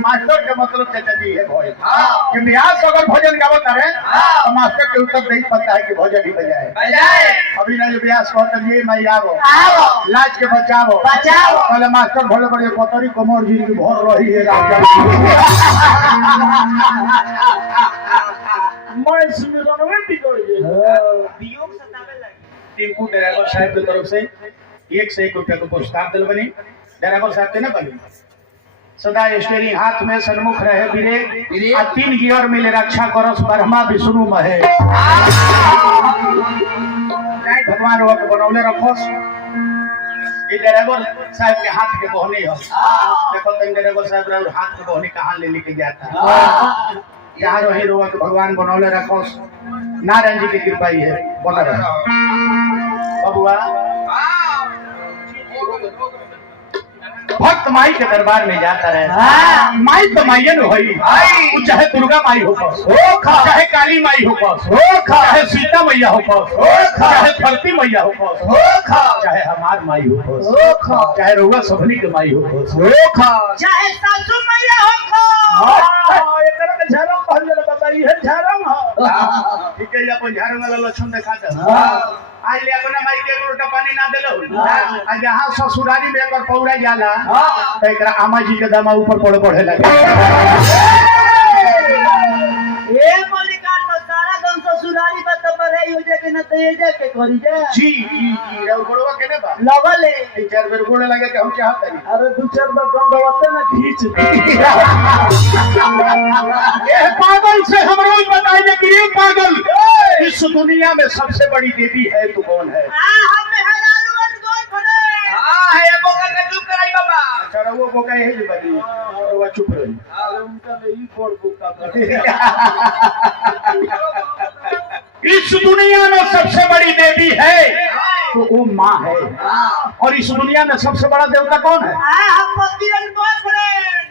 Master के मतलब चाचा जी है भोजन कि बिहार से अगर भोजन गावत रहे तो मास्टर के उत्तर नहीं पता है कि भोजन ही बजाए। अभी ना जो ब्यास कहते ये मैं आवो लाज के बचाओ पहले मास्टर भोले बड़े पतरी कमर जी की भर रही है मैं सुमिरन में बिगड़ गई। टिंकू ड्राइवर साहब की तरफ से 1 से 1 रुपया को पुरस्कार दिल बनी। ड्राइवर साहब के ना बनी सदा स्टेरिंग हाथ में सन्मुख रहे वीरे आ 3 गियर मिले रक्षा करस ब्रह्मा विष्णु महेश। जय भगवान वो बनौले रखोस। ये ड्राइवर साहब के हाथ के बहनी हो देखो तो ड्राइवर साहब हाथ के बहनी कहाँ ले लेके जाता यहाँ रही रोवा के भगवान बनौले रखोस। नारायण जी की कृपा ही है बना रहे बबुआ। भक्त माई के दरबार में जाता रहे माई तो माइयन होई चाहे दुर्गा माई हो चाहे काली माई हो चाहे सीता मैया हो चाहे धरती मैया हो चाहे हमार माई हो चाहे रुआ सबनी के माई हो चाहे सासू मैया हो ठीक है अपन झाड़ू वाला लक्षण देखा आज ले अपना माई के लोटा पानी ना देलो आज यहाँ ससुरारी में एक पौड़ा जाला तो एकरा आमा जी के दामा ऊपर पड़े लगे। ए मलिकार तो सारा गम ससुरारी बत परे हो जाके न ते जाके करी जा जी और गोड़वा के बा लगले 4 बेर गोड़ लगे के हम चाहत नहीं। अरे 2-4 बार गंगवते ना खींच ये पागल से हम रोज बताएंगे कि ये पागल इस दुनिया में सबसे बड़ी देवी है तो कौन है? हम हजारों वर्ष गोल पड़े है बोका का चुप कराई बाबा। अच्छा वो बोका है जी बड़ी वो चुप रही उनका नहीं फोड़ बोका इस दुनिया में सबसे बड़ी देवी है तो वो माँ है। और इस दुनिया में सबसे बड़ा देवता कौन है? हम पतिरन गोल पड़े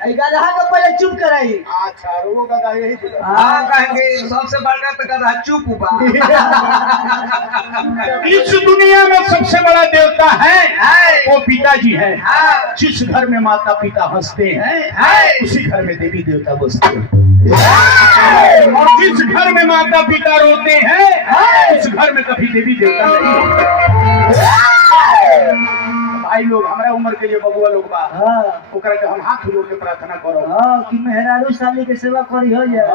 ए गधा को पहले चुप कराई। अच्छा वो गधा यही हां कहेंगे सबसे बड़ा तो गधा चुप बा। इस दुनिया में सबसे बड़ा देवता है वो पिताजी है। जिस घर में माता पिता हंसते हैं उसी घर में देवी देवता बसते हैं और जिस घर में माता पिता रोते हैं उस घर में कभी देवी देवता नहीं। भाई लोग हमारा उम्र के लिए बबुआ लोग बा ओकरा के हम हाथ जोड़ के प्रार्थना करो कि मेहरारू साली के सेवा करी हो जाए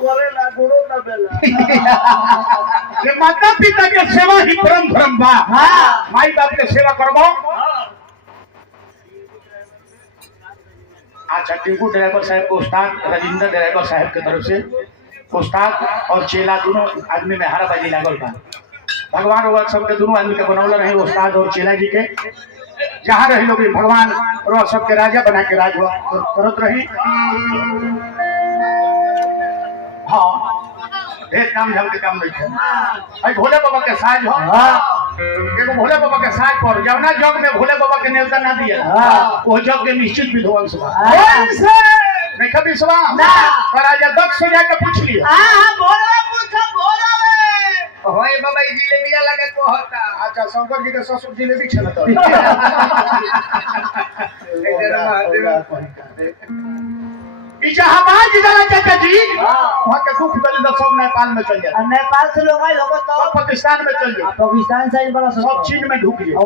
करे ना गोड़ो ना बेला ये माता पिता के सेवा ही परम धर्म बा। माई बाप के सेवा करबो। अच्छा टिंकू ड्राइवर साहब को उस्ताद राजेंद्र ड्राइवर साहब की तरफ से उस्ताद और चेला दोनों आदमी में हारा बाजी लागल बा। भगवान और सबके दोनों आदमी के बनौले रहे उस्ताद और चेला जी के जहाँ रही लोग भगवान और सबके राजा बना के राज करत रही। हाँ ढेर काम झाम के काम नहीं है भाई भोले बाबा के साज हो देखो भोले बाबा के साज पर जवना जग में भोले बाबा के नेवता ना दिया वो जग के निश्चित विध्वंस हुआ नहीं कभी सवाल राजा दक्ष से जाकर पूछ लिया होए बाबा ई जिलेबिया लगे कहता। अच्छा शंकर जी के ससुर जिलेबी छनत ई जहाबाज जला चाचा जी वहां के दुख दर्द सब नेपाल में चल जाए। नेपाल से लोग आए लोग तो पाकिस्तान में चल जाए पाकिस्तान से बड़ा सब चीन में ढुक जाए।